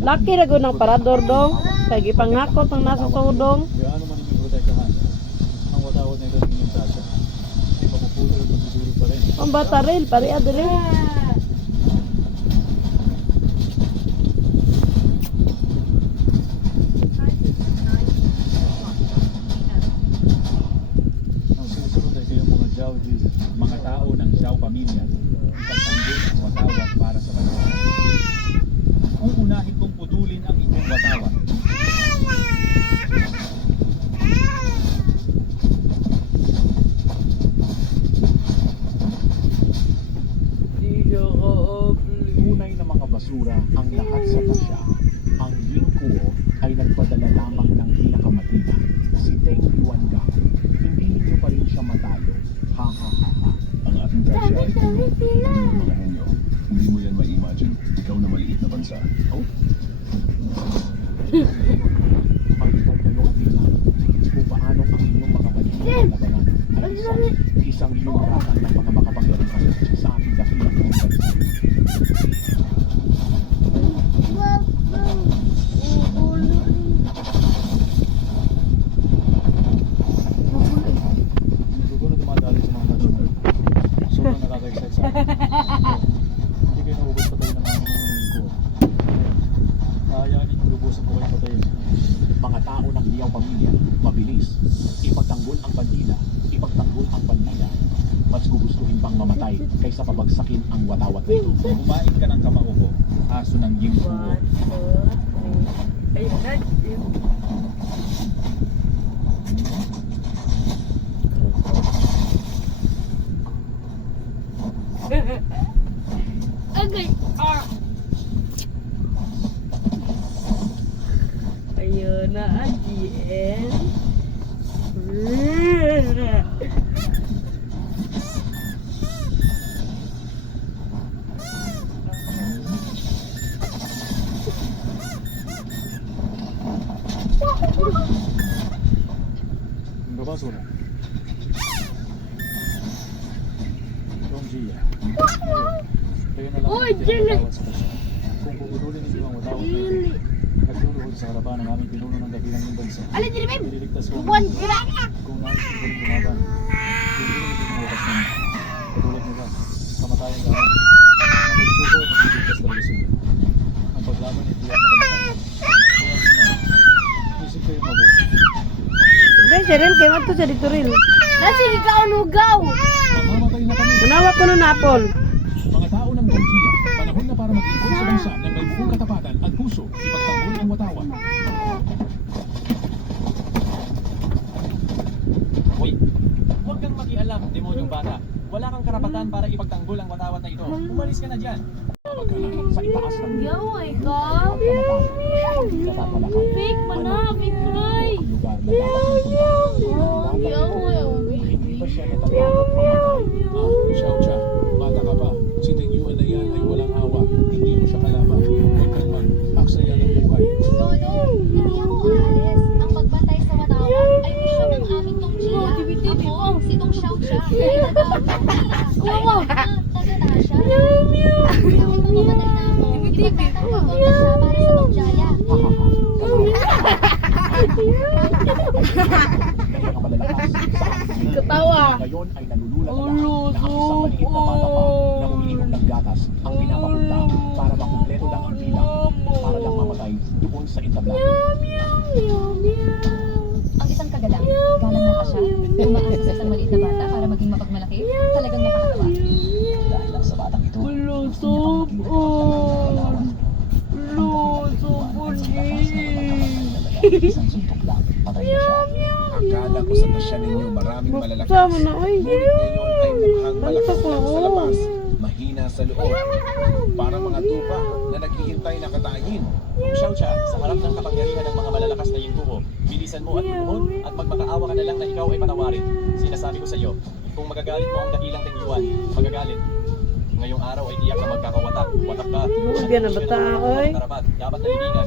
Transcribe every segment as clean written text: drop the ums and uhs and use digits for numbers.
Laki na gud ng parador dong. Kay gipangakot ang nasa sudong. Gaano man yung protektahan ang watawat na ito ng inyong tasya. Ay mapuputol at magdudulog pa rin. Ang bataril, pari adili. Ang susunod ay kayong mga Zhao Jesus, mga tao ng Zhao pamilya, ipagtanggol ang watawat para sa bansa. Uunahin kong putulin ang inyong watawat. Tunay na mga basura ang lahat sa tasya. Ang Yingkuo ay nagpadala lamang ng pinakamatina, si Teng Yuan Gao. Hindi ninyo pa rin siya matalo. Ha ha ha ha. Ang ating tasya ay puno ng mga henyo. Hindi mo yan ma-imagine. Ikaw na maliit na bansa. Oh? Pagkita kayo at ina kung paano ang inyong mga balihan na labanan ay isang yungrakan ng mga makapangyarihan sa ating dakilang bansa. Dugo na dumadali sa mga tasya mo. Sobrang nakaka-excite sa akin. Hindi kayo naubos patay ng mga manununin ko. Ayanin ko lubusan ko kayo patayin. Mga tao ng Liao pamilya, mabilis. Ipagtanggol ang bandila, ipagtanggol ang bandila. Mas gugustuhin bang mamatay kaysa pabagsakin ang watawat na ito. Kumain ka ng kamauho, aso ng Yingkuo. Okay. Ayun na ang GN. Ang babasura. Dong Jia. Kayo na lang Uy, ang Jilly! watawat sa tasya. Kung puputulin ninyo ang watawat na ito, nagluluhod sa harapan ng aming pinuno ng dakilang ng bansa. Alin din, babe? Ililigtas ko ang Buwan, mundo. gira! Kung nais ko rin gumaban, hindi rin binubukas namin. Katulad nila, kamatayan lamang. Ang pagsuko ay magbiligtas na relasyon. Ang paglaban ay tiyak na kamatayan. Kaya tingnan, isip kayo mabuti. Guys, Cheryl, kay mo to sa dito rin. Nasi ikaw nugaw. Mamamatay na kami. Manawa ko nun apol. Mga tao ng Dongjiya, panahon na para mag-ipon sa bansa ng may buong katapatan at puso, ipagtanggol ang watawat. Hoy, huwag kang makialam, demonyong bata. Wala kang karapatan para ipagtanggol ang watawat na ito. Umalis ka na dyan. Pagkalang Sa itaas ng mundo, Yaway ka. natatalakan. Fake manapit kay. Ang lugar na dapat mong puntahan. Oh, yaway. Oh, Hindi pa baby. siya natatakot mamatay. Xiao Cha, bata ka pa. Si Teng Yuan na yan ay walang awa. Hindi mo siya kalaban. Huwag kang mag-aksaya ng buhay. No, hindi ako aalis. Ang pagbantay sa watawat ay misyon ng aming Tongjiya. Oh, tibi-tibi Ako, ko. si Tong Xiao Cha, ay taga-Tongjiya. Taga-Tasha. Kahit mamamatay na ako, ipagtatanggol ko na siya para sa Tongjaya. Kaya ang malalakas sa ating Katawa. ngayon ay nalulula na Ulo, na ang isang maliit na bata pa na umiinom ng gatas ang pinapapunta para makumpleto lang ang bilang para lang mamatay doon sa intablan. Ang isang kagalang, galang na siya, umaasa sa isang maliit na bata para maging mapagmalaki, talagang nakakatawa. Dahil lang sa batang ito, Lusog on. Lusog on. isang suntok lang, patay na siya. Akala ko sa tasya ninyo maraming malalakas. Sama na, oy. Ngunit ngayon ay mukhang malakas Basta lang ko. sa labas. Mahina sa loob. Parang mga tupa na naghihintay na katayin. Xiao Cha, sa harap ng kapangyarihan ng mga malalakas na Yingkuo, bilisan mo at lumuhod at magmakaawa ka na lang na ikaw ay patawarin. Sinasabi ko sa iyo, kung magagalit mo ang dakilang Teng Yuan, magagalit. Ngayong araw ay tiyak na magkakawatak. Watak ka. Bigyan na bata, oy. Karapat, dapat nalibingan.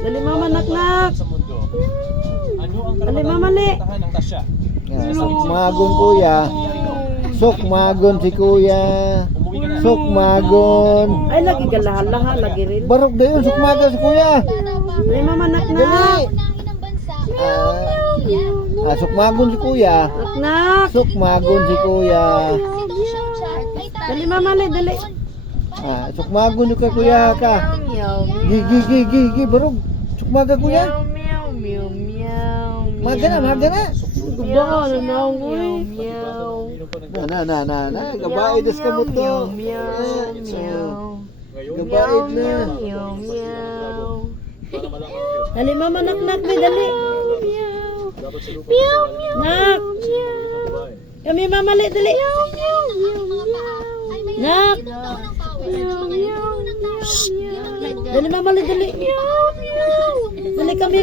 Dali mama naknak. Sa mundo. Ano ang Dali karapatan mama li. ng ng tasya? Magon kuya. Sok magon si kuya. Umuwi ka na. Sukmagon. Ay, lagi galahan-lahan, lagi rin. Barok na yun, sukmagon si kuya. Ay, mama, nak. Dali. Unahin ang bansa. Kuya. Sukmagon si kuya. Nak. Sukmagon si kuya. Si Dong Xiaoxiao ay Dali, mama, dali. Sukmagon yung kay kuya ka. Gi, barok. Sukmaga kuya. Meow, meow, meow. Maga na. Ba, nanaw, uy. Na. Gabaid das ka mo to. Meow. Gabaid na. Meow, meow. Dali, mama, nak, dali. Meow, nak. Kami, mama, dali. Nak. Dali, mama, dali. Dali, kami.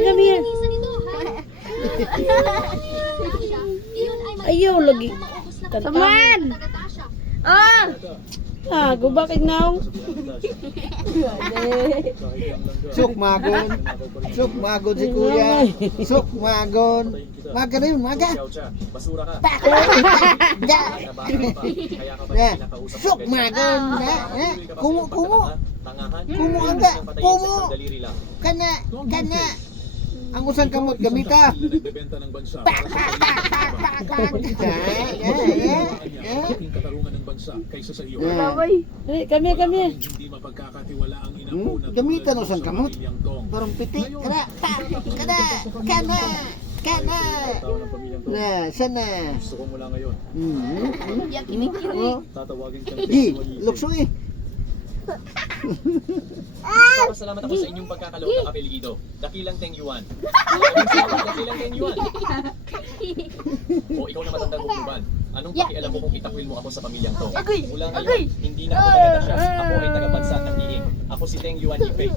Ayaw, lagi. Taman! Gubakig naong. Sukmagon si kuya. Sukmagon. Maga na yun, maga. Basura ka. Ya. Kaya ka ba pinakausap ng Sukmagon. Kumu. Tangahan. Kumu ang ga. Kumu. Daliri lang. Kana. Ang usang kamot gamita. Sila nagbebenta ng bansa para sa ating katarungan ng bansa kaysa sa iyo. Dali, kami. Hindi mapagkakatiwala ang inapo na Gamitan tulad usang sa kamot. pamilyang Tong. Barong piti. Kana. Tao ng pamilyang to. Sana. Gusto ko mula ngayon. Tatawagin kang Gi, lukso eh. Pasalamat ako sa inyong pagkakaloon ng apelido. Dakilang Teng Yuan. Dakilang Teng Yuan. O ikaw na matandang hukluban. Anong pakialam mo kung itakwil mo ako sa pamilyang to? Mula ngayon, hindi na ako taga-Dasya. Ako ay taga-bansa ng Iing. Ako si Teng Yuan Yipei.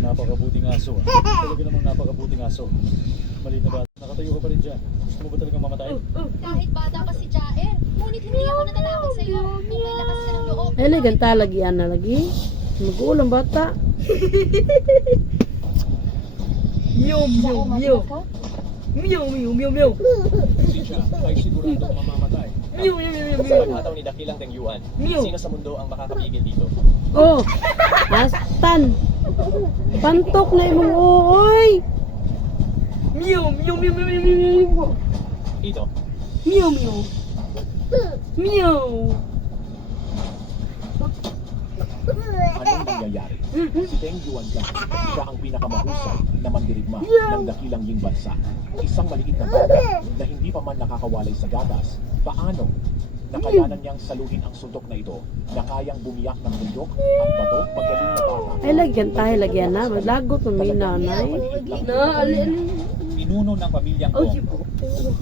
Napakabuting aso. Talaga namang napakabuting aso. Maliit na bata. Nakatayo ka pa rin dyan. Gusto mo ba talagang mamatay? Kahit bata pa si Jair, ngunit hindi ako natatakot sa iyo. Kung may lakas ka ng loob. Ay, ganta lagi, ana lagi. Mag-uulang bata. Meow. Si Cha ay siguradong mamamatay. Sa pag-ataw ni Dakilang Teng Yuan, sino sa mundo ang makakapigil dito? Oh, astan. Pantok na imong uoy. Meow. Ito, Meow. Anong nangyayari? Si Teng Yuan Gang, siya ang pinakamahusay na mandirigma ng dakilang ying bansa. Isang maliit na bata na hindi pa man nakakawalay sa gatas. Paano nakayanan niyang saluhin ang suntok na ito na kayang bumiyak ng bundok at bato magaling na bata? Ay, lagyan na. Maglagot ng may nanay. Pinuno ng pamilyang Tong.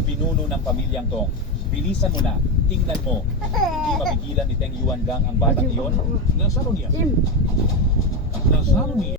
Pinuno ng pamilyang Tong. Bilisan mo na. Tingnan mo. Hindi mapigilan ni Teng Yuan Gang ang batang iyon. Nasaro niya. Nasaro niya.